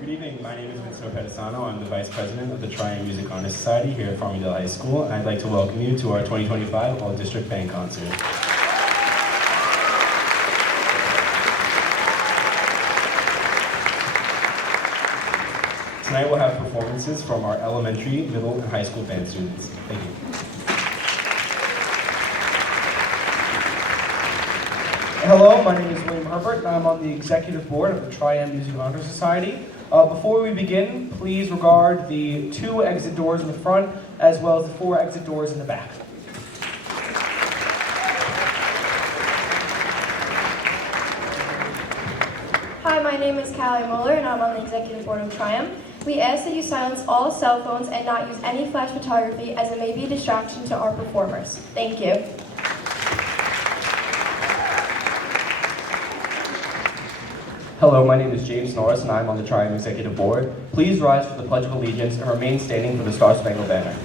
Good evening, my name is Vincent Pedisano. I'm the Vice President of the Triumph Music Honor Society here at Farmingdale High School, and I'd like to welcome you to our 2025 All-District Band Concert. Tonight we'll have performances from our elementary, middle, and high school band students. Thank you. Hello, my name is William Herbert, and I'm on the Executive Board of the Triumph Music Honor Society. Before we begin, please regard the 2 exit doors in the front, as well as the 4 exit doors in the back. Hi, my name is Callie Muller, and I'm on the Executive Board of Triumph. We ask that you silence all cell phones and not use any flash photography, as it may be a distraction to our performers. Thank you. Hello, my name is James Norris, and I'm on the Triumph Executive Board. Please rise for the Pledge of Allegiance and remain standing for the Star-Spangled Banner.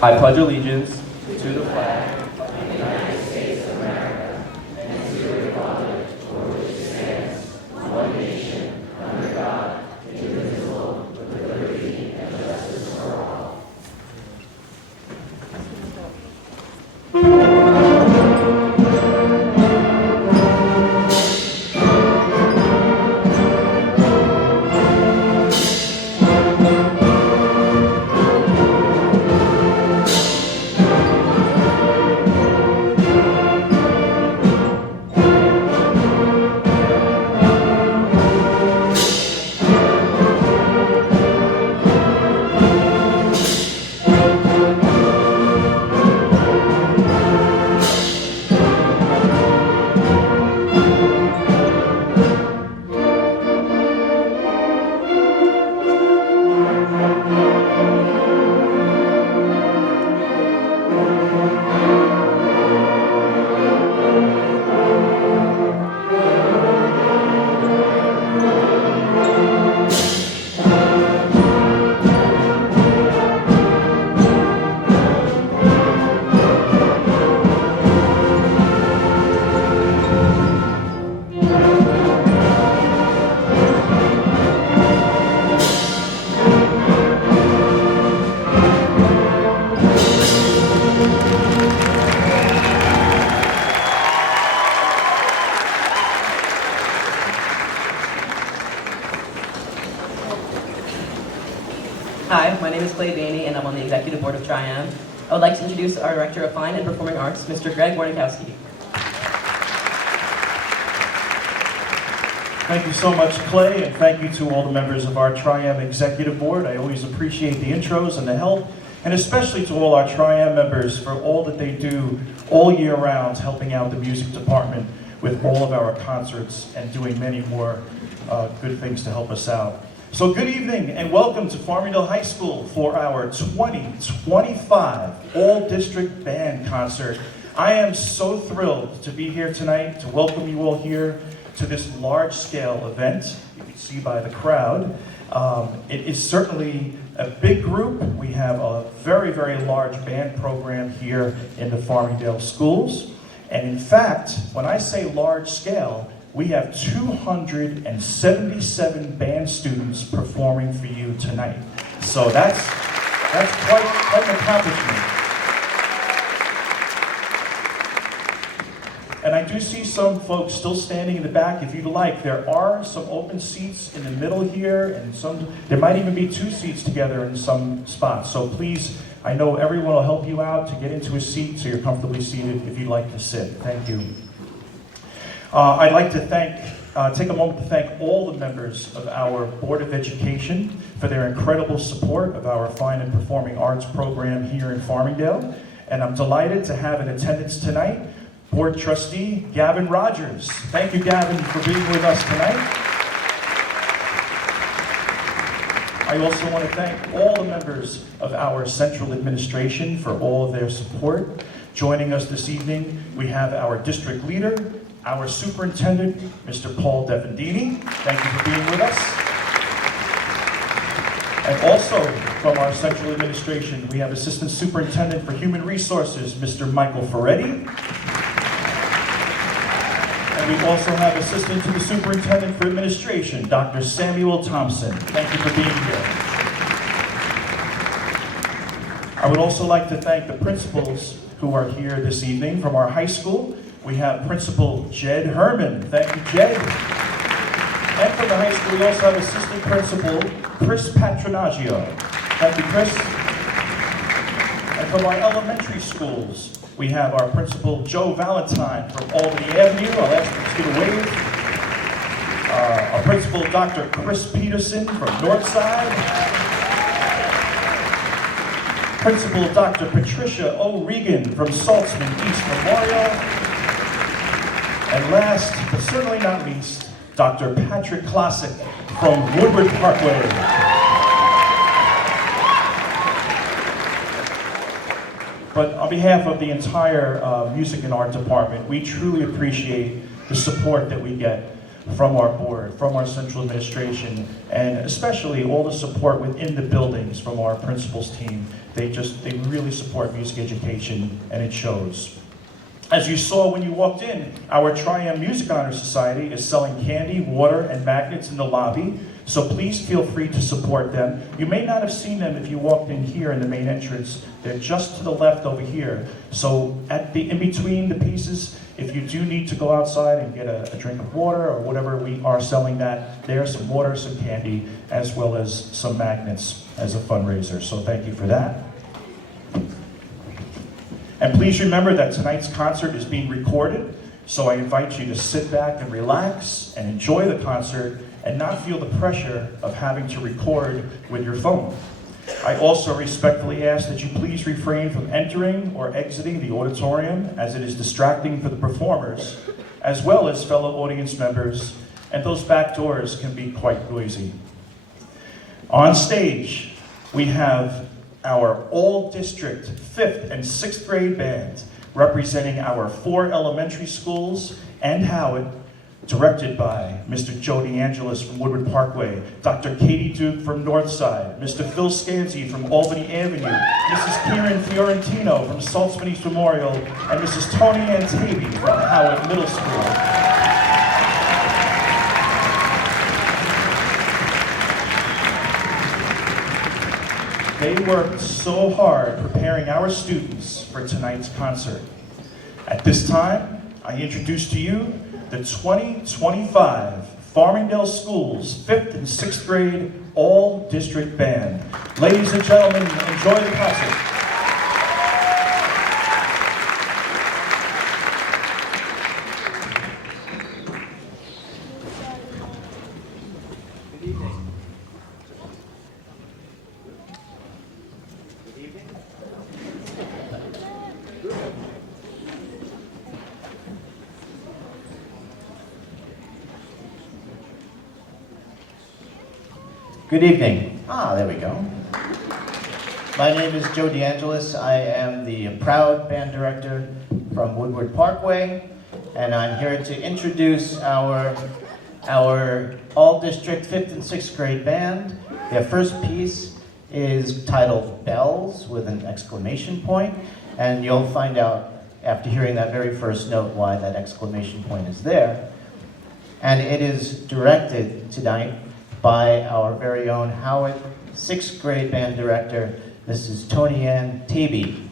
I pledge allegiance to the flag of the United States of America and to the republic for which it stands, one nation, under God, indivisible, with liberty and justice for all. Hi, my name is Clay Bainey, and I'm on the Executive Board of Triumph. I would like to introduce our Director of Fine and Performing Arts, Mr. Greg Warnikowski. Thank you so much, Clay, and thank you to all the members of our Triumph Executive Board. I always appreciate the intros and the help, and especially to all our Triumph members for all that they do all year round, helping out the music department with all of our concerts and doing many more good things to help us out. So good evening and welcome to Farmingdale High School for our 2025 All-District Band Concert. I am so thrilled to be here tonight to welcome you all here to this large-scale event. You can see by the crowd. It is certainly a big group. We have a very, very large band program here in the Farmingdale schools. And in fact, when I say large scale, we have 277 band students performing for you tonight. So that's quite an accomplishment. And I do see some folks still standing in the back. If you'd like, there are some open seats in the middle here, and there might even be 2 seats together in some spots. So please, I know everyone will help you out to get into a seat so you're comfortably seated if you'd like to sit. Thank you. I'd like to take a moment to thank all the members of our Board of Education for their incredible support of our Fine and Performing Arts program here in Farmingdale. And I'm delighted to have in attendance tonight Board Trustee Gavin Rogers. Thank you, Gavin, for being with us tonight. I also want to thank all the members of our central administration for all of their support. Joining us this evening, we have our district leader, our superintendent, Mr. Paul Defendini. Thank you for being with us. And also from our central administration, we have Assistant Superintendent for Human Resources, Mr. Michael Ferretti. And we also have Assistant to the Superintendent for Administration, Dr. Samuel Thompson. Thank you for being here. I would also like to thank the principals who are here this evening from our high school. We have Principal Jed Herman. Thank you, Jed. And from the high school, we also have Assistant Principal Chris Patronaggio. Thank you, Chris. And from our elementary schools, we have our Principal Joe Valentine from Albany Avenue. I'll ask him to get a wave. Our Principal Dr. Chris Peterson from Northside. Principal Dr. Patricia O'Regan from Saltzman East Memorial. And last, but certainly not least, Dr. Patrick Classic from Woodward Parkway. But on behalf of the entire Music and Art Department, we truly appreciate the support that we get from our board, from our central administration, and especially all the support within the buildings from our principals team. They really support music education, and it shows. As you saw when you walked in, our Tri-M Music Honor Society is selling candy, water, and magnets in the lobby, so please feel free to support them. You may not have seen them if you walked in here in the main entrance. They're just to the left over here. So in between the pieces, if you do need to go outside and get a drink of water or whatever, we are selling that. There's some water, some candy, as well as some magnets as a fundraiser. So thank you for that. And please remember that tonight's concert is being recorded, so I invite you to sit back and relax and enjoy the concert and not feel the pressure of having to record with your phone. I also respectfully ask that you please refrain from entering or exiting the auditorium, as it is distracting for the performers, as well as fellow audience members, and those back doors can be quite noisy. On stage, we have our all-district 5th and 6th grade band representing our 4 elementary schools and Howard, directed by Mr. Joe DeAngelis from Woodward Parkway, Dr. Katie Duke from Northside, Mr. Phil Scanzi from Albany Avenue, Mrs. Kieran Fiorentino from Saltzman East Memorial, and Mrs. Tony Ann Tavey from Howard Middle School. They worked so hard preparing our students for tonight's concert. At this time, I introduce to you the 2025 Farmingdale Schools 5th and 6th grade all-district band. Ladies and gentlemen, enjoy the concert. Good evening. There we go. My name is Joe DeAngelis. I am the proud band director from Woodward Parkway, and I'm here to introduce our all-district 5th and 6th grade band. Their first piece is titled Bells with an exclamation point, and you'll find out after hearing that very first note why that exclamation point is there. And it is directed tonight by our very own Howard 6th grade band director, Mrs. Tony Ann Tavey.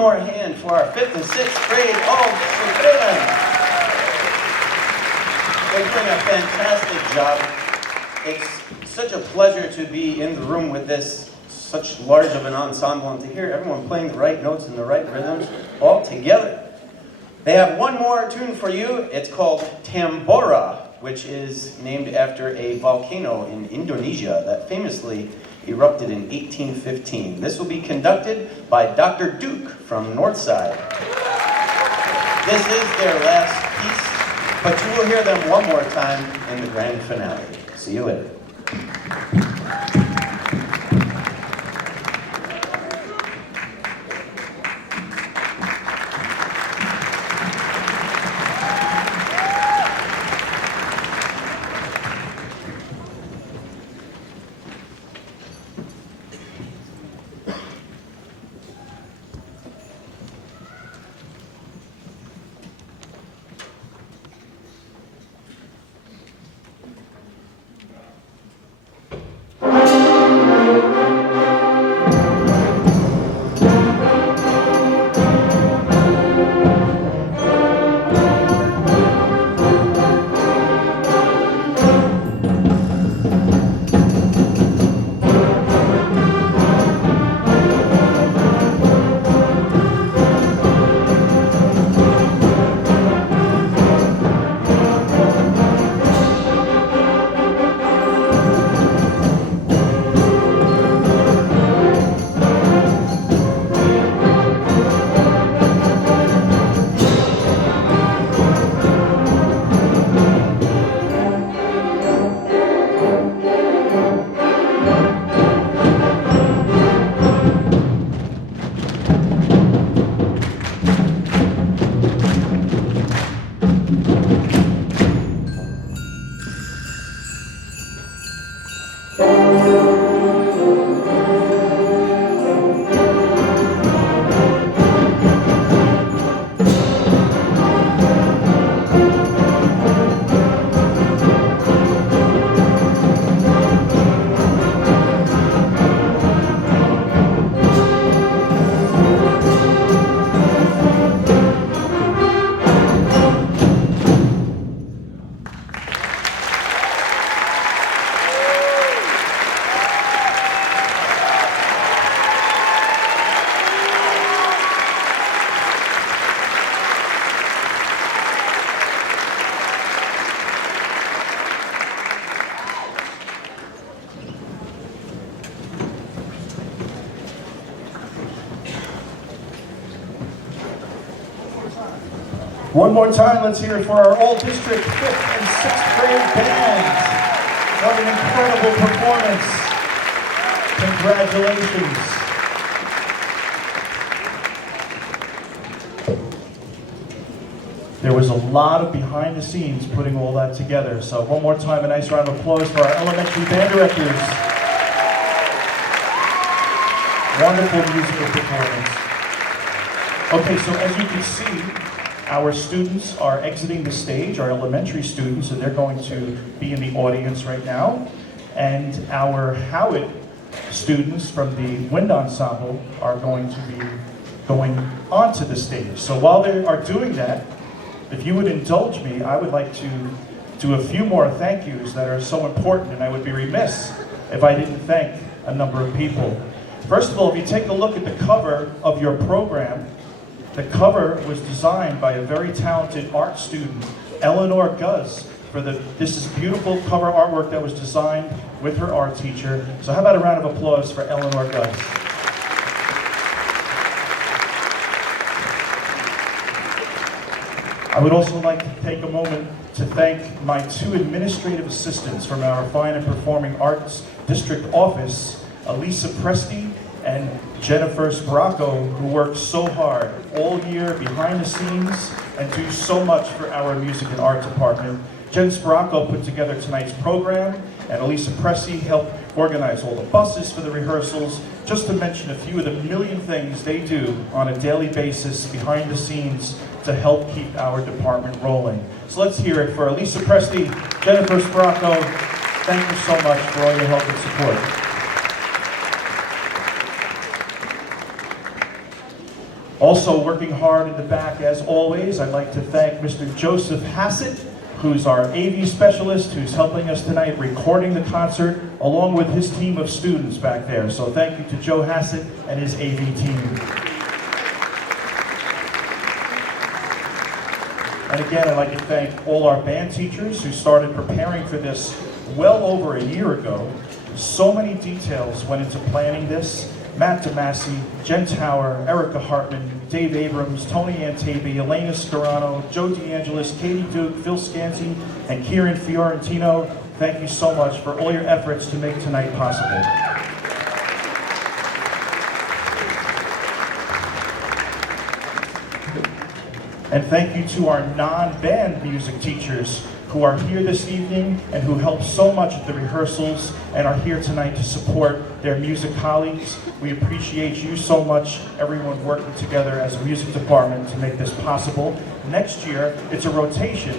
more hand for our 5th and 6th grade all-district band. They're doing a fantastic job. It's such a pleasure to be in the room with this such large of an ensemble and to hear everyone playing the right notes and the right rhythms all together. They have one more tune for you. It's called Tambora, which is named after a volcano in Indonesia that famously erupted in 1815. This will be conducted by Dr. Duke from Northside. This is their last piece, but you will hear them one more time in the grand finale. See you later. One more time, let's hear it for our all-district 5th and 6th grade band. What an incredible performance. Congratulations. There was a lot of behind the scenes putting all that together. So one more time, a nice round of applause for our elementary band directors. Wonderful musical performance. Okay, so as you can see, our students are exiting the stage, our elementary students, and they're going to be in the audience right now. And our Howard students from the wind ensemble are going to be going onto the stage. So while they are doing that, if you would indulge me, I would like to do a few more thank yous that are so important, and I would be remiss if I didn't thank a number of people. First of all, if you take a look at the cover of your program, the cover was designed by a very talented art student, Eleanor Guz, for this is beautiful cover artwork that was designed with her art teacher. So how about a round of applause for Eleanor Guz? I would also like to take a moment to thank my 2 administrative assistants from our Fine and Performing Arts District Office, Elisa Presti and Jennifer Sparacco, who work so hard all year behind the scenes and do so much for our music and art department. Jen Sparacco put together tonight's program, and Elisa Presti helped organize all the buses for the rehearsals, just to mention a few of the million things they do on a daily basis behind the scenes to help keep our department rolling. So let's hear it for Elisa Presti, Jennifer Sparacco. Thank you so much for all your help and support. Also working hard in the back, as always, I'd like to thank Mr. Joseph Hassett, who's our AV specialist, who's helping us tonight recording the concert, along with his team of students back there. So thank you to Joe Hassett and his AV team. And again, I'd like to thank all our band teachers who started preparing for this well over a year ago. So many details went into planning this. Matt DeMasi, Jen Tower, Erica Hartman, Dave Abrams, Tony Antabi, Elena Scarano, Joe DeAngelis, Katie Duke, Phil Scanzi, and Kieran Fiorentino, thank you so much for all your efforts to make tonight possible. And thank you to our non-band music teachers who are here this evening and who helped so much at the rehearsals and are here tonight to support their music colleagues. We appreciate you so much, everyone working together as a music department to make this possible. Next year, it's a rotation.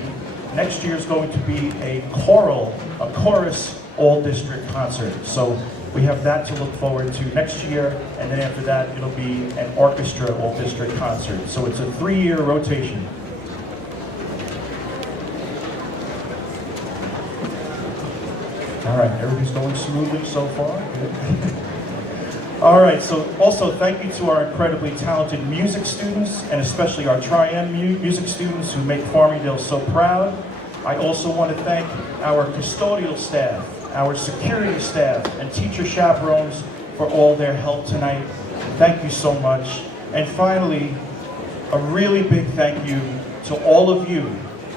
Next year is going to be a chorus, all-district concert. So we have that to look forward to next year, and then after that, it'll be an orchestra all-district concert. So it's a 3-year rotation. All right, everything's going smoothly so far. Good. All right, so also thank you to our incredibly talented music students, and especially our Tri-M music students who make Farmingdale so proud. I also want to thank our custodial staff, our security staff, and teacher chaperones for all their help tonight. Thank you so much. And finally, a really big thank you to all of you,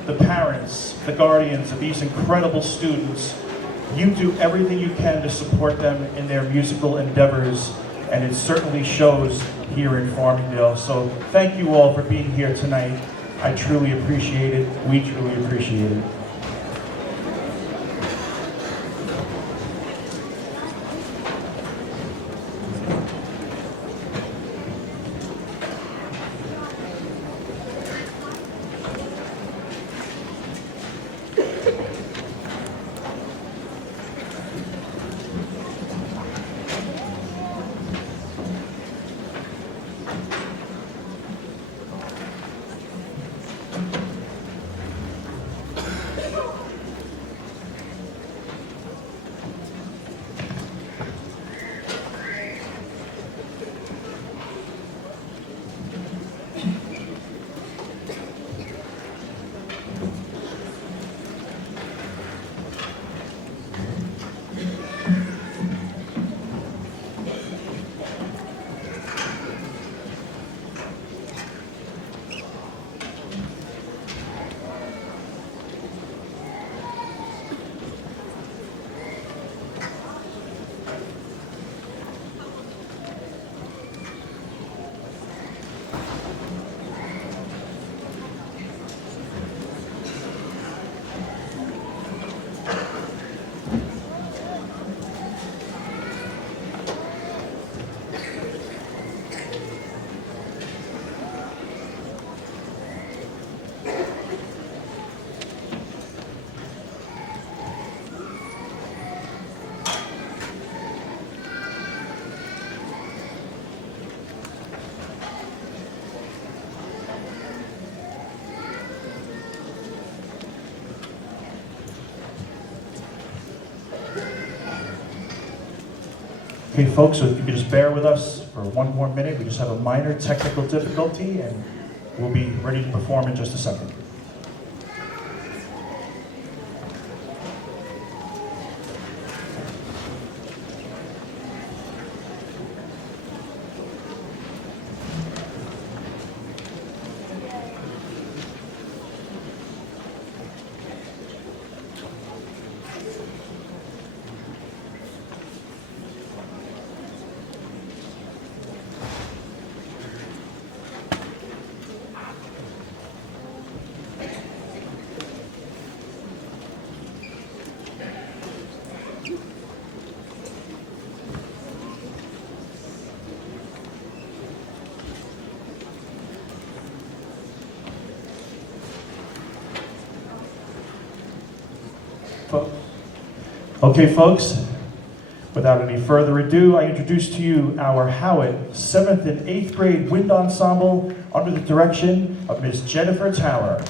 the parents, the guardians of these incredible students. You do everything you can to support them in their musical endeavors, and it certainly shows here in Farmingdale. So thank you all for being here tonight. I truly appreciate it. We truly appreciate it. Okay, folks, so if you could just bear with us for one more minute. We just have a minor technical difficulty, and we'll be ready to perform in just a second. Okay, folks, Without any further ado, I introduce to you our Howitt 7th and 8th grade wind ensemble under the direction of Ms. Jennifer Tower.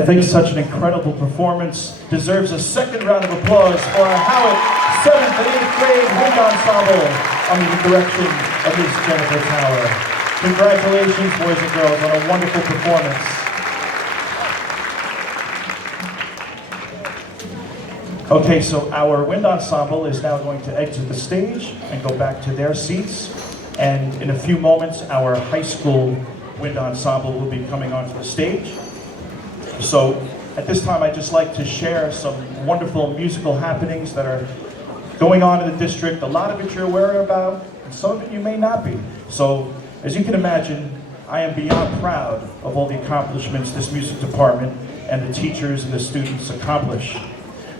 I think such an incredible performance deserves a second round of applause for our Howard 7th and 8th grade wind ensemble under the direction of Ms. Jennifer Tower. Congratulations, boys and girls, on a wonderful performance. Okay, so our wind ensemble is now going to exit the stage and go back to their seats. And in a few moments, our high school wind ensemble will be coming onto the stage. So at this time, I'd just like to share some wonderful musical happenings that are going on in the district. A lot of it you're aware about, and some of it you may not be. So as you can imagine, I am beyond proud of all the accomplishments this music department and the teachers and the students accomplish.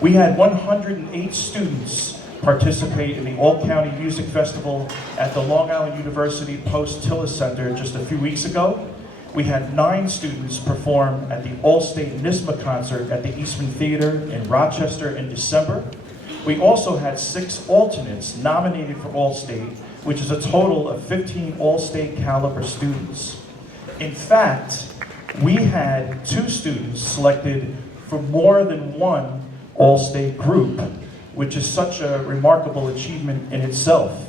We had 108 students participate in the All-County Music Festival at the Long Island University Post-Tillis Center just a few weeks ago. We had 9 students perform at the All-State NISMA concert at the Eastman Theater in Rochester in December. We also had 6 alternates nominated for All-State, which is a total of 15 All-State caliber students. In fact, we had 2 students selected for more than one All-State group, which is such a remarkable achievement in itself.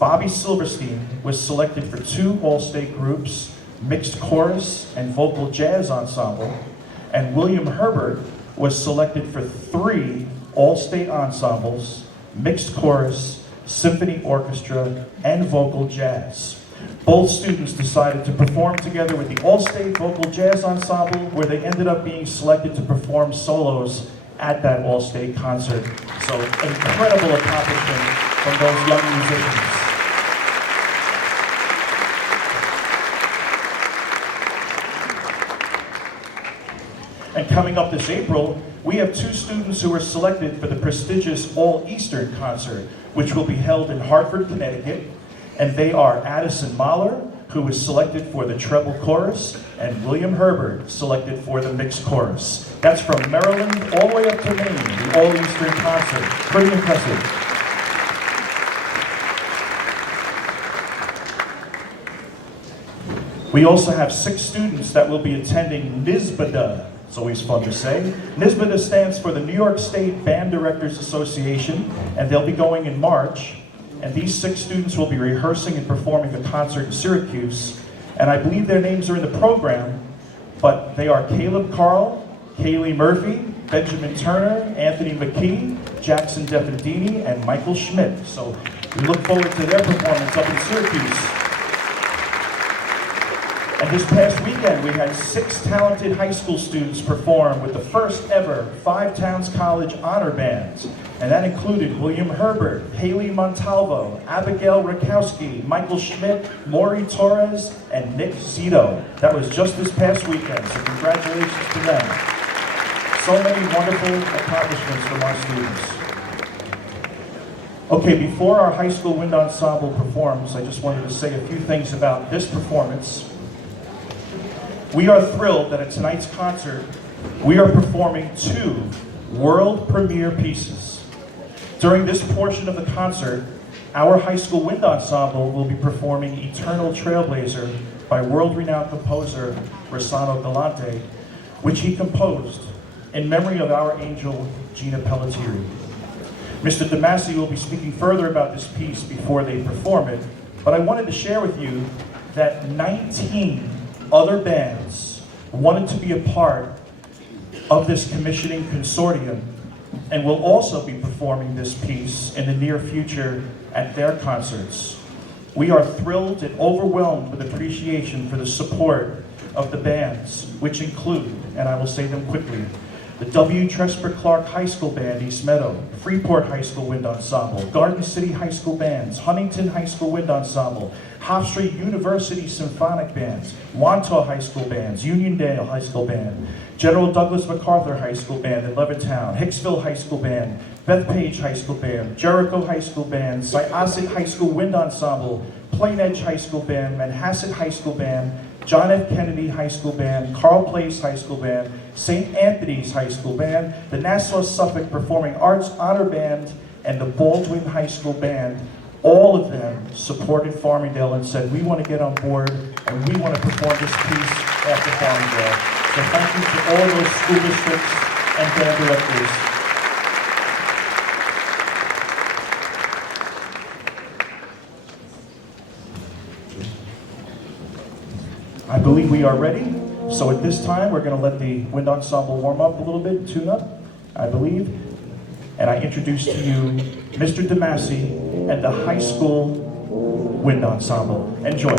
Bobby Silverstein was selected for 2 All-State groups, mixed chorus and vocal jazz ensemble, and William Herbert was selected for 3 All-State ensembles, mixed chorus, symphony orchestra, and vocal jazz. Both students decided to perform together with the All-State Vocal Jazz Ensemble, where they ended up being selected to perform solos at that All-State concert. So, incredible accomplishment from those young musicians. And coming up this April, we have 2 students who were selected for the prestigious All-Eastern concert, which will be held in Hartford, Connecticut. And they are Addison Mahler, who was selected for the treble chorus, and William Herbert, selected for the mixed chorus. That's from Maryland all the way up to Maine, the All-Eastern concert. Pretty impressive. We also have 6 students that will be attending NYSBDA. It's always fun to say. NYSBDA stands for the New York State Band Directors Association, and they'll be going in March. And these 6 students will be rehearsing and performing a concert in Syracuse. And I believe their names are in the program, but they are Caleb Carl, Kaylee Murphy, Benjamin Turner, Anthony McKee, Jackson Defendini, and Michael Schmidt. So we look forward to their performance up in Syracuse. And this past weekend, we had 6 talented high school students perform with the first ever 5 Towns College Honor Bands. And that included William Herbert, Haley Montalvo, Abigail Rakowski, Michael Schmidt, Maury Torres, and Nick Zito. That was just this past weekend, so congratulations to them. So many wonderful accomplishments from our students. Okay, before our high school wind ensemble performs, I just wanted to say a few things about this performance. We are thrilled that at tonight's concert, we are performing 2 world premiere pieces. During this portion of the concert, our high school wind ensemble will be performing Eternal Trailblazer by world-renowned composer Rossano Galante, which he composed in memory of our angel, Gina Pelletieri. Mr. DeMasi will be speaking further about this piece before they perform it, but I wanted to share with you that 19 other bands wanted to be a part of this commissioning consortium and will also be performing this piece in the near future at their concerts. We are thrilled and overwhelmed with appreciation for the support of the bands, which include, and I will say them quickly, the W. Tresper Clark High School Band, East Meadow, Freeport High School Wind Ensemble, Garden City High School Bands, Huntington High School Wind Ensemble, Hofstra University Symphonic Bands, Wantagh High School Bands, Uniondale High School Band, General Douglas MacArthur High School Band in Levittown, Hicksville High School Band, Bethpage High School Band, Jericho High School Band, Syosset High School Wind Ensemble, Plain Edge High School Band, Manhasset High School Band, John F. Kennedy High School Band, Carl Place High School Band, St. Anthony's High School Band, the Nassau-Suffolk Performing Arts Honor Band, and the Baldwin High School Band. All of them supported Farmingdale and said, we want to get on board and we want to perform this piece after Farmingdale. So thank you to all those school districts and band directors. I believe we are ready. So at this time, we're going to let the wind ensemble warm up a little bit, tune up, I believe. And I introduce to you Mr. DeMasi and the high school wind ensemble. Enjoy.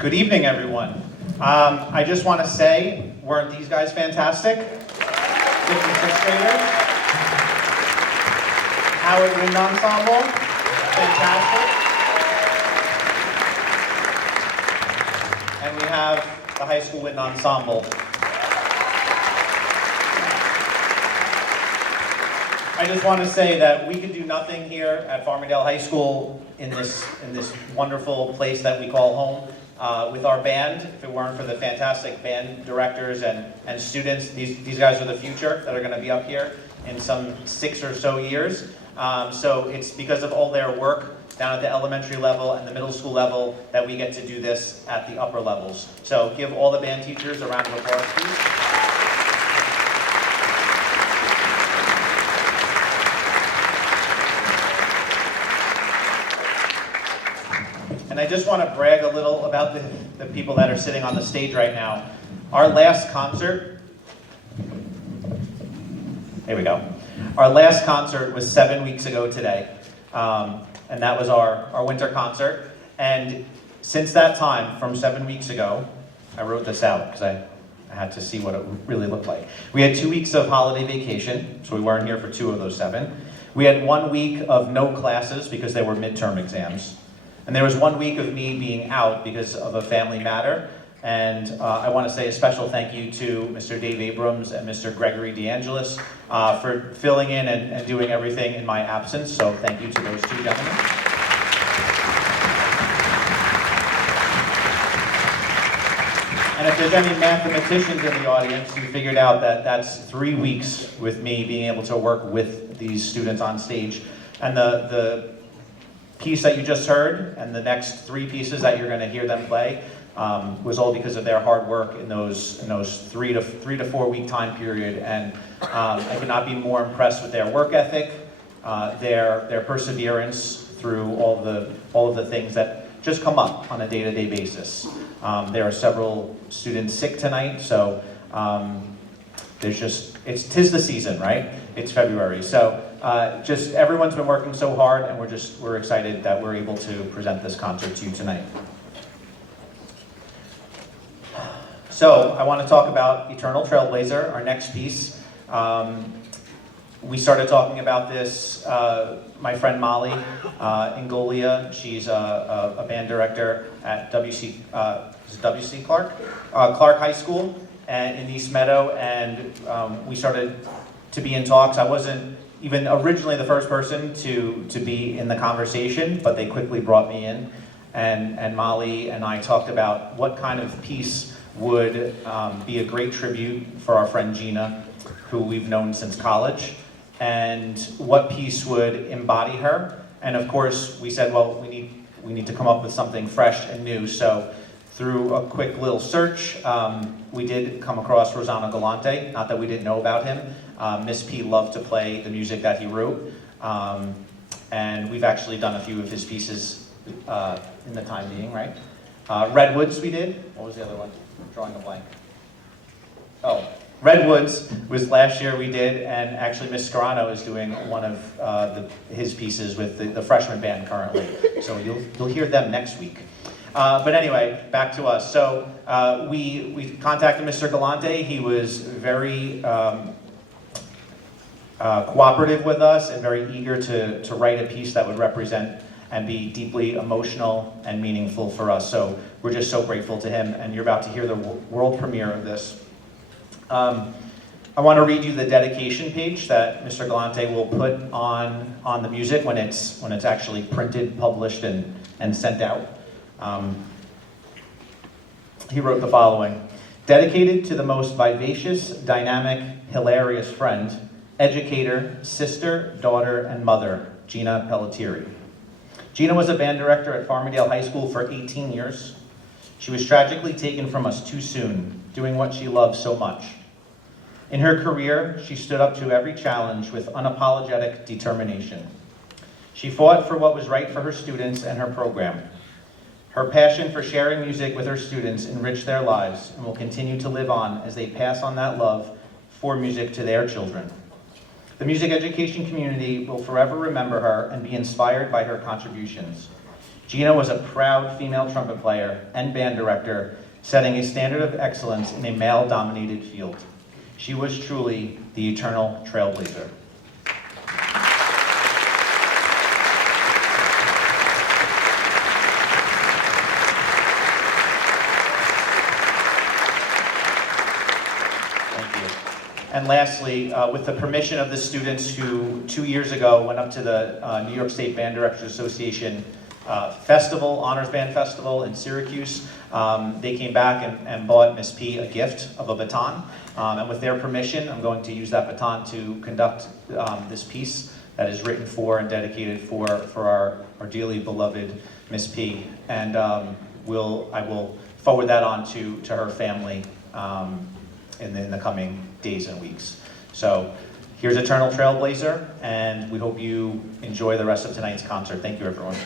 Good evening, everyone. I just want to say, weren't these guys fantastic? 5th and 6th graders. Howard Wind Ensemble, fantastic. And we have the high school wind ensemble. I just want to say that we could do nothing here at Farmingdale High School in this wonderful place that we call home with our band if it weren't for the fantastic band directors and students. These guys are the future that are going to be up here in some 6 or so years. So it's because of all their work down at the elementary level and the middle school level that we get to do this at the upper levels. So give all the band teachers a round of applause, please. And I just want to brag a little about the people that are sitting on the stage right now. Our last concert, here we go. Our last concert was 7 weeks ago today, and that was our winter concert. And since that time, from 7 weeks ago, I wrote this out because I had to see what it really looked like. We had 2 weeks of holiday vacation, so we weren't here for 2 of those 7. We had 1 week of no classes because they were midterm exams. And there was 1 week of me being out because of a family matter. And I want to say a special thank you to Mr. Dave Abrams and Mr. Gregory DeAngelis for filling in and doing everything in my absence. So thank you to those 2 gentlemen. And if there's any mathematicians in the audience, you figured out that that's 3 weeks with me being able to work with these students on stage. And the piece that you just heard and the next 3 pieces that you're going to hear them play was all because of their hard work in those 3 to 4 week time period. And I could not be more impressed with their work ethic, their perseverance through all of the things that just come up on a day-to-day basis. There are several students sick tonight, so tis the season, right? It's February, so just everyone's been working so hard, and we're excited that we're able to present this concert to you tonight. So I want to talk about Eternal Trailblazer, our next piece. We started talking about this, my friend Molly Ingolia, she's a band director at WC Clark High School in East Meadow, and we started to be in talks. I wasn't even originally the first person to be in the conversation, but they quickly brought me in, and Molly and I talked about what kind of piece would be a great tribute for our friend Gina, who we've known since college, and what piece would embody her. And of course, we said, well, we need to come up with something fresh and new. So through a quick little search, we did come across Rosanna Galante. Not that we didn't know about him. Miss P loved to play the music that he wrote. And we've actually done a few of his pieces in the time being, right? Redwoods we did. What was the other one? I'm drawing a blank. Oh, Redwoods was last year we did, and actually Miss Scarano is doing one of his pieces with the freshman band currently. So you'll hear them next week. But anyway, back to us. So we contacted Mr. Galante. He was very cooperative with us and very eager to write a piece that would represent and be deeply emotional and meaningful for us. So we're just so grateful to him, and you're about to hear the world premiere of this. I want to read you the dedication page that Mr. Galante will put on the music when it's actually printed, published, and sent out. He wrote the following: dedicated to the most vivacious, dynamic, hilarious friend, educator, sister, daughter, and mother, Gina Pelletieri. Gina was a band director at Farmingdale High School for 18 years. She was tragically taken from us too soon, doing what she loved so much. In her career, she stood up to every challenge with unapologetic determination. She fought for what was right for her students and her program. Her passion for sharing music with her students enriched their lives and will continue to live on as they pass on that love for music to their children. The music education community will forever remember her and be inspired by her contributions. Gina was a proud female trumpet player and band director, setting a standard of excellence in a male-dominated field. She was truly the eternal trailblazer. And lastly, with the permission of the students who 2 years ago went up to the New York State Band Directors Association Festival, Honors Band Festival in Syracuse, they came back and bought Miss P a gift of a baton. And with their permission, I'm going to use that baton to conduct this piece that is written for and dedicated for our dearly beloved Miss P. And I will forward that on to her family in the coming days and weeks. So here's Eternal Trailblazer, and we hope you enjoy the rest of tonight's concert. Thank you, everyone.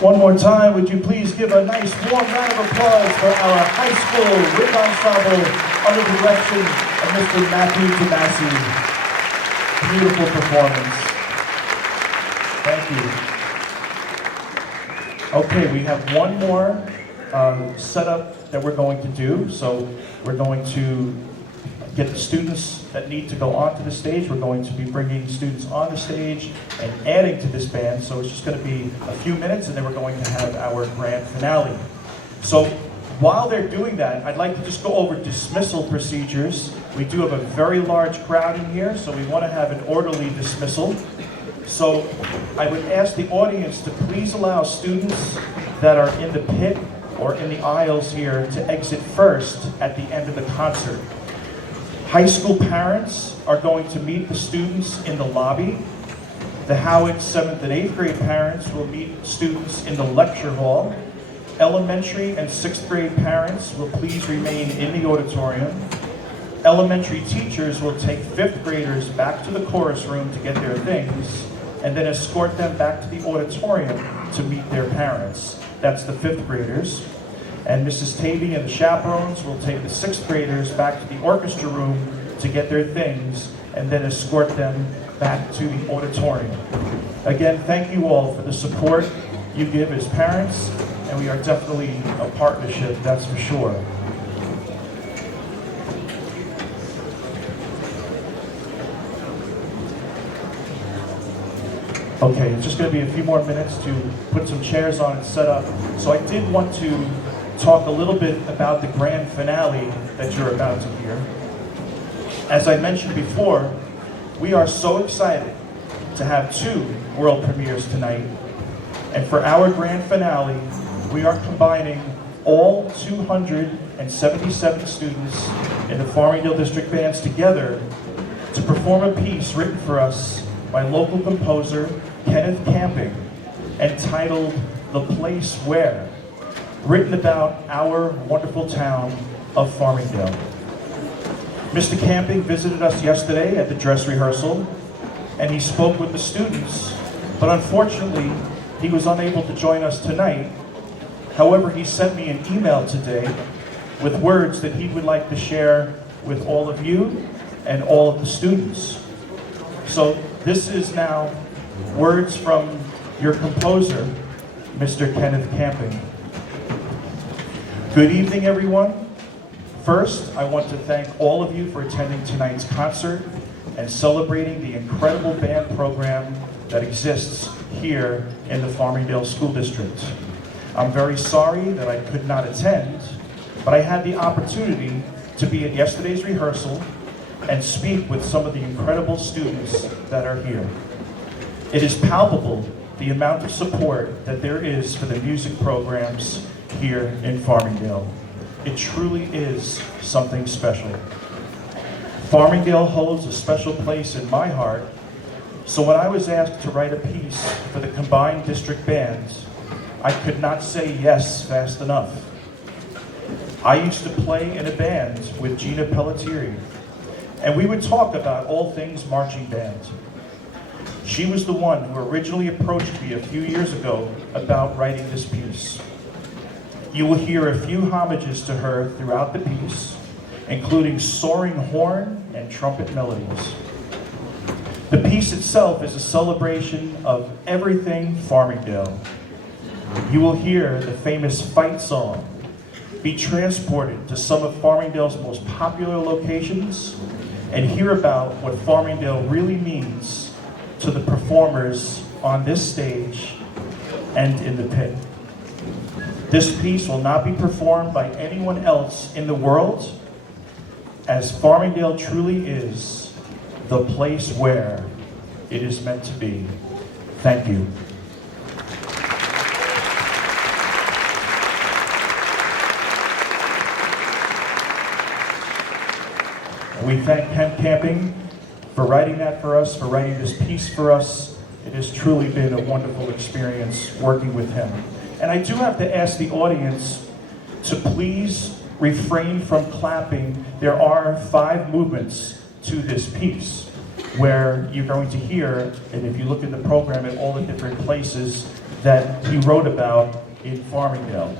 One more time, would you please give a nice warm round of applause for our high school wind ensemble under the direction of Mr. Matthew Tomasi. Beautiful performance. Thank you. Okay, we have one more setup that we're going to do. So we're going to get the students that need to go onto the stage. We're going to be bringing students on the stage and adding to this band. So it's just going to be a few minutes, and then we're going to have our grand finale. So while they're doing that, I'd like to just go over dismissal procedures. We do have a very large crowd in here, so we want to have an orderly dismissal. So I would ask the audience to please allow students that are in the pit or in the aisles here to exit first at the end of the concert. High school parents are going to meet the students in the lobby. The Howard 7th and 8th grade parents will meet students in the lecture hall. Elementary and 6th grade parents will please remain in the auditorium. Elementary teachers will take 5th graders back to the chorus room to get their things, and then escort them back to the auditorium to meet their parents. That's the 5th graders. And Mrs. Tavey and the chaperones will take the 6th graders back to the orchestra room to get their things, and then escort them back to the auditorium. Again, thank you all for the support you give as parents, and we are definitely a partnership, that's for sure. Okay, it's just going to be a few more minutes to put some chairs on and set up. So I did want to talk a little bit about the grand finale that you're about to hear. As I mentioned before, we are so excited to have 2 world premieres tonight. And for our grand finale, we are combining all 277 students in the Farmingdale District Bands together to perform a piece written for us by local composer Kenneth Camping, entitled "The Place Where," written about our wonderful town of Farmingdale. Mr. Camping visited us yesterday at the dress rehearsal, and he spoke with the students, but unfortunately, he was unable to join us tonight. However, he sent me an email today with words that he would like to share with all of you and all of the students. So this is now words from your composer, Mr. Kenneth Camping. Good evening, everyone. First, I want to thank all of you for attending tonight's concert and celebrating the incredible band program that exists here in the Farmingdale School District. I'm very sorry that I could not attend, but I had the opportunity to be at yesterday's rehearsal and speak with some of the incredible students that are here. It is palpable the amount of support that there is for the music programs here in Farmingdale. It truly is something special. Farmingdale holds a special place in my heart, so when I was asked to write a piece for the combined district bands, I could not say yes fast enough. I used to play in a band with Gina Pelletieri, and we would talk about all things marching band. She was the one who originally approached me a few years ago about writing this piece. You will hear a few homages to her throughout the piece, including soaring horn and trumpet melodies. The piece itself is a celebration of everything Farmingdale. You will hear the famous fight song, be transported to some of Farmingdale's most popular locations, and hear about what Farmingdale really means to the performers on this stage and in the pit. This piece will not be performed by anyone else in the world, as Farmingdale truly is the place where it is meant to be. Thank you. We thank Ken Camping for writing that for us, for writing this piece for us. It has truly been a wonderful experience working with him. And I do have to ask the audience to please refrain from clapping. There are 5 movements to this piece where you're going to hear, and if you look at the program at all the different places that he wrote about in Farmingdale.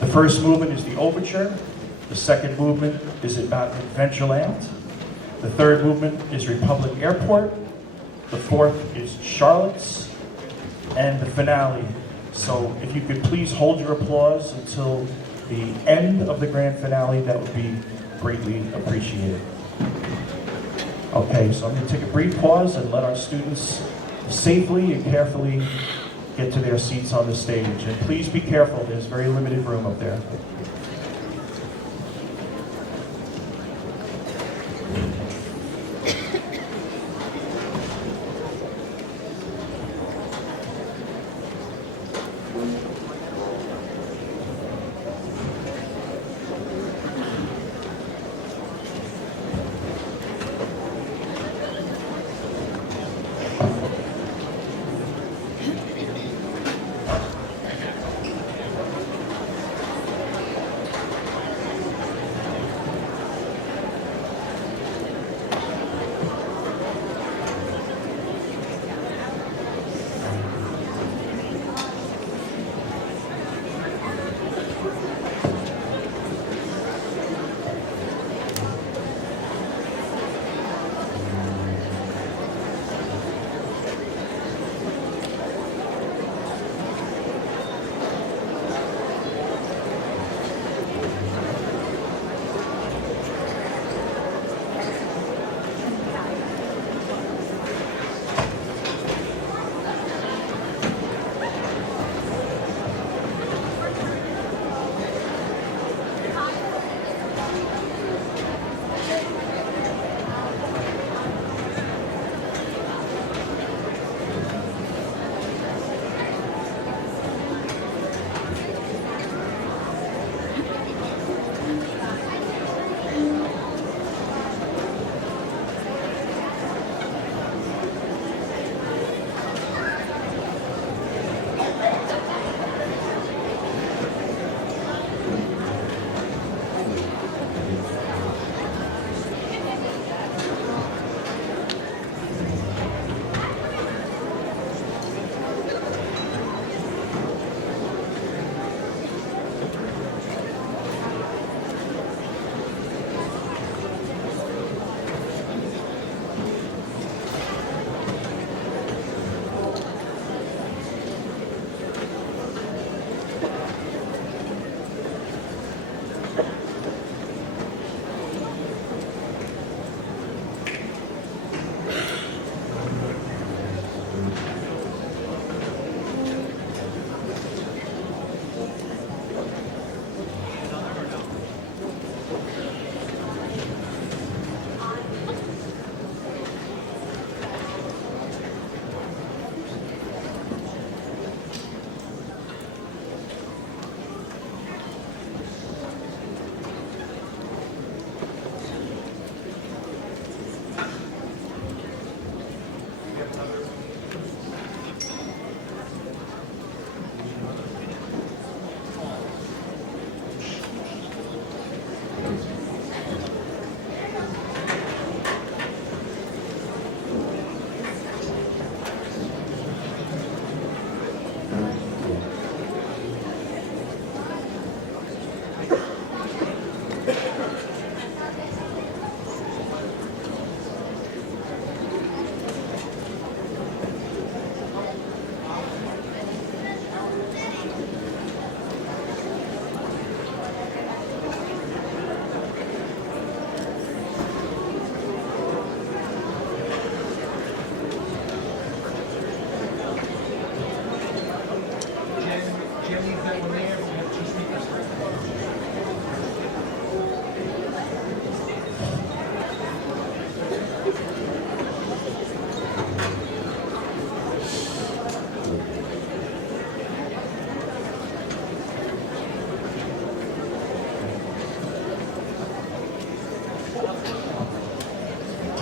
The first movement is the overture. The second movement is about Adventureland. The third movement is Republic Airport. The fourth is Charlotte's. And the finale. So if you could please hold your applause until the end of the grand finale, that would be greatly appreciated. Okay, so I'm going to take a brief pause and let our students safely and carefully get to their seats on the stage. And please be careful, there's very limited room up there.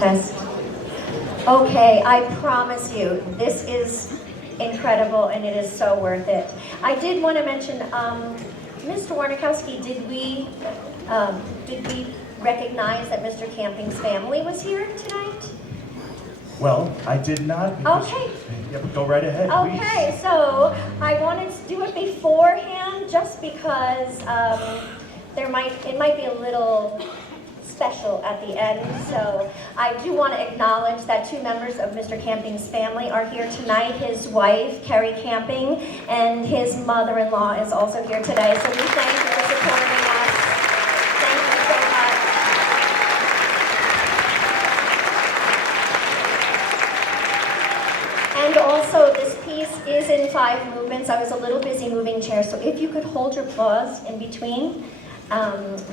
Test. Okay, I promise you, this is incredible and it is so worth it. I did want to mention, Mr. Warnikowski, did we recognize that Mr. Camping's family was here tonight? Well, I did not. because- Okay. Yeah, but go right ahead, please. Okay, so I wanted to do it beforehand just because it might be a little special at the end. So I do want to acknowledge that 2 members of Mr. Camping's family are here tonight. His wife, Carrie Camping, and his mother-in-law is also here today. So we thank you for supporting us. Thank you so much. And also, this piece is in 5 movements. I was a little busy moving chairs, so if you could hold your applause in between.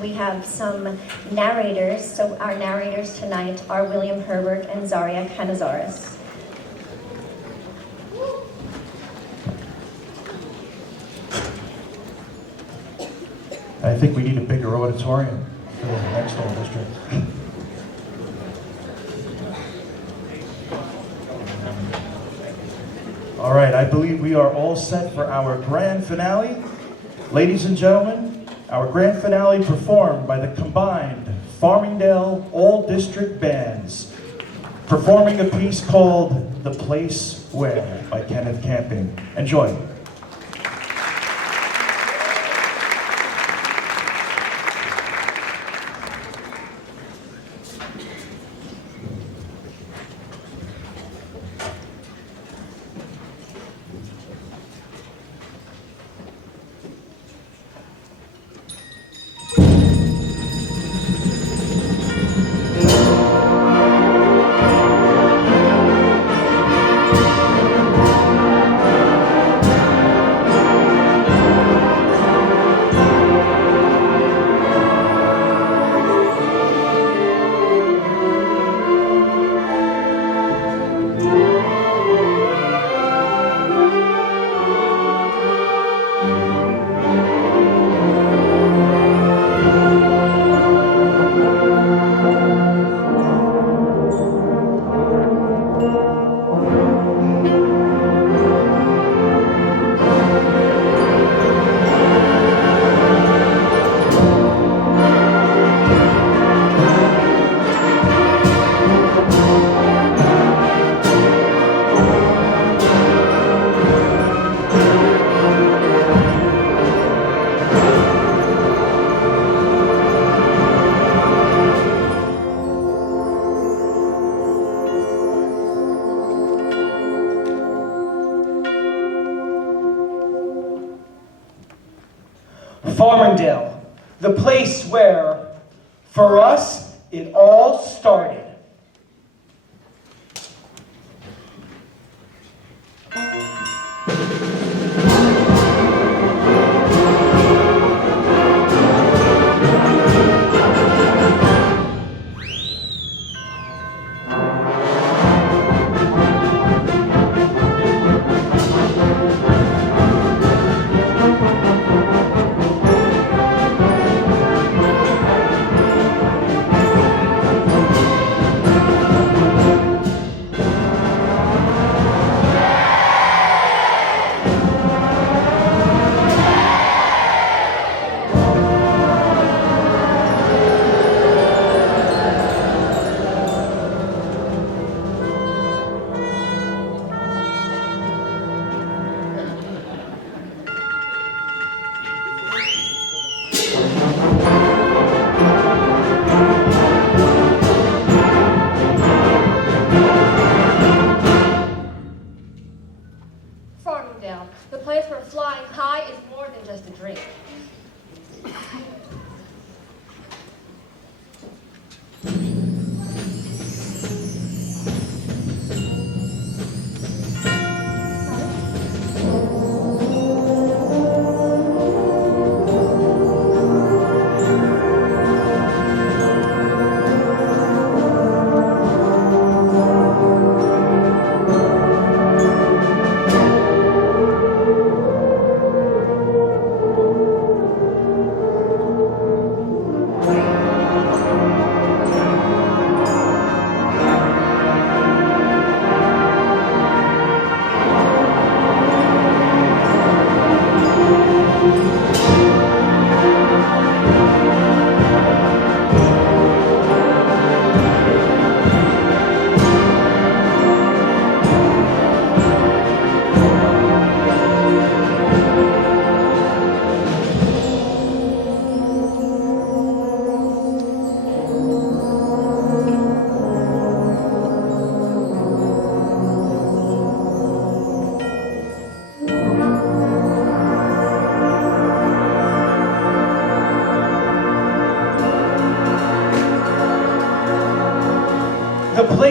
We have some narrators. So our narrators tonight are William Herbert and Zaria Canizares. I think we need a bigger auditorium for the next whole district. All right, I believe we are all set for our grand finale. Ladies and gentlemen, our grand finale performed by the combined Farmingdale All-District Bands, performing a piece called The Place Where by Kenneth Camping. Enjoy. Farmingdale, the place where, for us, it all started. Farmingdale, the place where flying high is more than just a dream.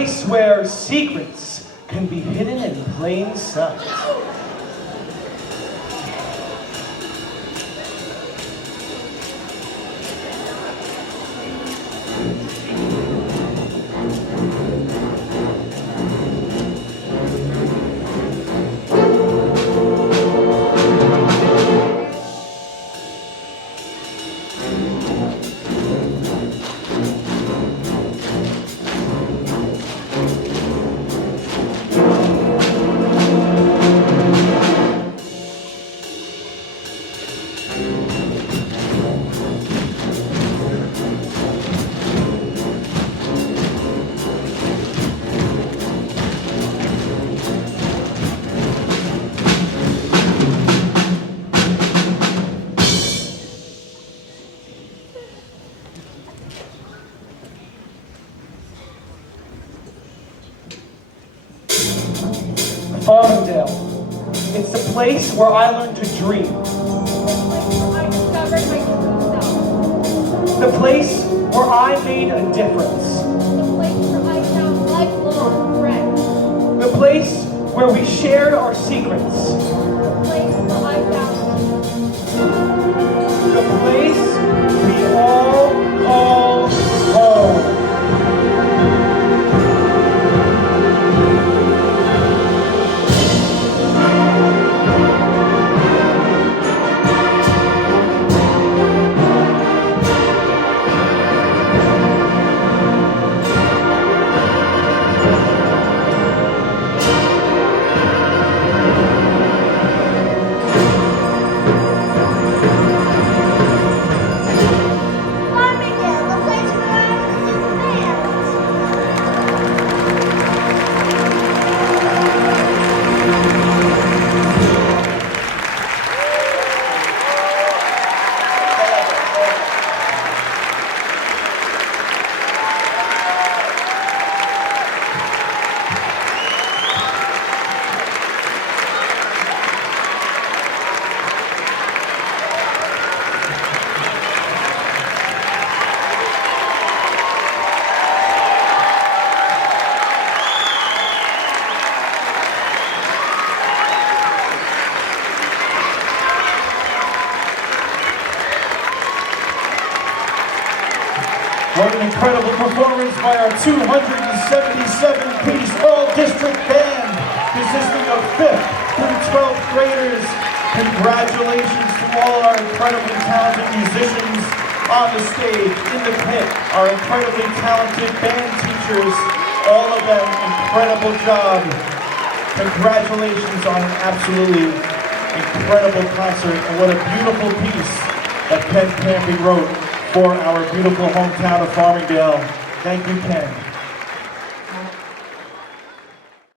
place where secrets can be hidden in plain sight. Farmingdale. It's the place where I learned to dream. I discovered my true self. The place where I made a difference. The place where I found lifelong friends. The place where we shared our secrets. The place where I found peace. The place we all call home. Farmingdale, the place where I What an incredible performance by our 277-piece all-district band, consisting of 5th through 12th graders. Congratulations to all our incredibly talented musicians on the stage, in the pit, our incredibly talented band teachers, all of them, incredible job. Congratulations on an absolutely incredible concert, and what a beautiful piece that Ken Camping wrote for our beautiful hometown of Farmingdale. Thank you, Ken.